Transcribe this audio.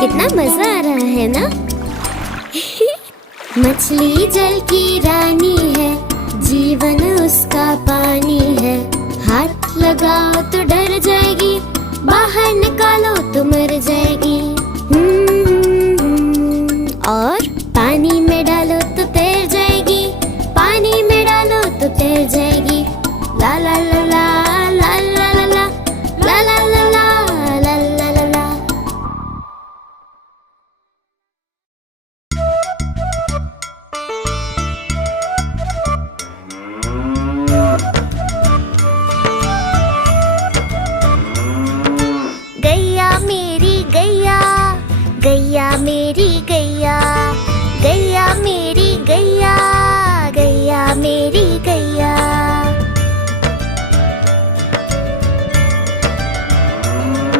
कितना मजा आ रहा है ना? मछली जल की रानी है, जीवन उसका पानी है। हाथ लगाओ तो डर जाएगी, बाहर निकालो तो मर जाएगी। और पानी में डालो तो तैर जाएगी, पानी में डालो तो तैर जाएगी। ला ला ला ला ला ला ला ला ला ला ला ला ला ला ला ला। गैया मेरी गैया, गैया मेरी गैया, गैया मेरी गैया, गैया मेरी